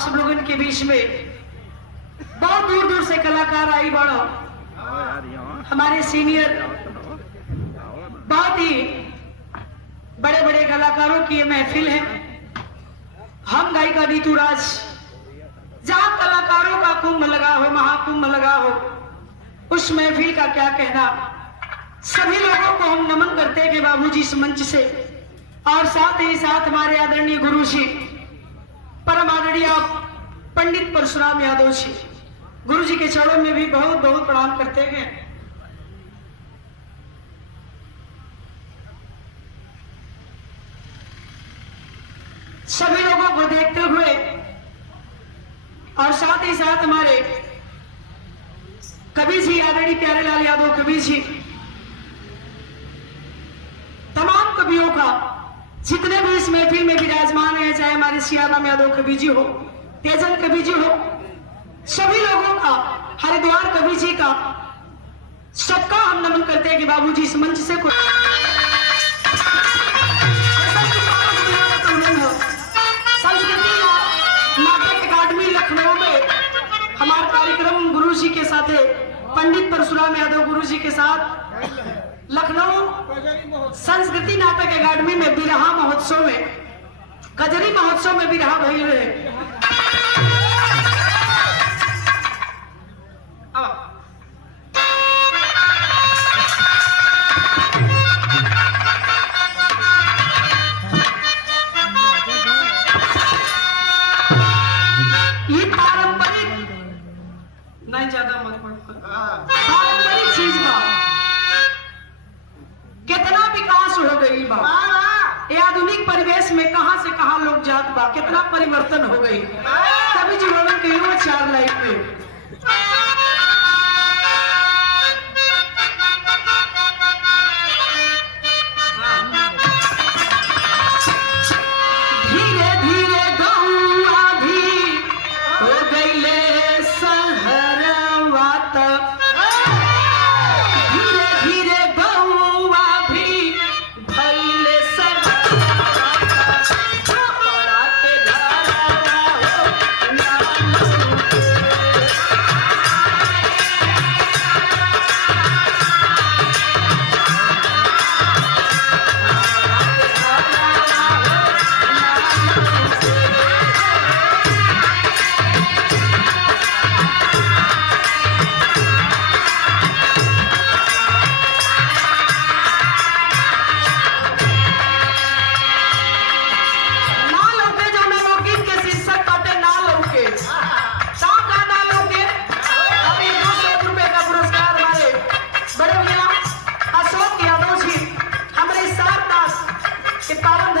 सब लोगों के बीच में बहुत दूर दूर से कलाकार आई बड़ो, हमारे सीनियर बहुत ही बड़े बड़े कलाकारों की ये महफिल है। हम गायिका नीतू राज, जहां कलाकारों का कुंभ लगा हो, महाकुंभ लगा हो, उस महफिल का क्या कहना। सभी लोगों को हम नमन करते हैं कि बाबूजी इस मंच से, और साथ ही साथ हमारे आदरणीय गुरु जी परम आदरणीय पंडित परशुराम यादव जी, गुरु जी के चरणों में भी बहुत बहुत प्रणाम करते हैं। सभी लोगों को देखते हुए और साथ ही साथ हमारे कवि जी आदरणीय प्यारेलाल यादव कवि जी, तमाम कवियों का जितने भी इस महफिल में विराजमान है, चाहे हमारे सियाराम यादव कवि जी हो, तेजन कवि जी हो, सभी लोगों का, हरिद्वार कवि जी का, सबका हम नमन करते हैं कि बाबूजी इस मंच से संस्कृति नाटक अकादमी लखनऊ में हमारा कार्यक्रम गुरु जी के साथ है, पंडित परशुराम यादव गुरु जी के साथ लखनऊ संस्कृति नाटक अकादमी में बिरहा महोत्सव में, कजरी महोत्सव में बिरहा भइल रहे। ये पारंपरिक नहीं, ज्यादा मत पढ़ो, पारंपरिक चीज बा, कितना विकास हो गई बा, ये आधुनिक परिवेश में कहां से कहां लोग जात बा, कितना परिवर्तन हो गई। कभी जीवन के वो 4 लाइन में धीरे धीरे गौआ भी हो गईले सहरवा तक, धीरे धीरे गौआ भी भइले पावन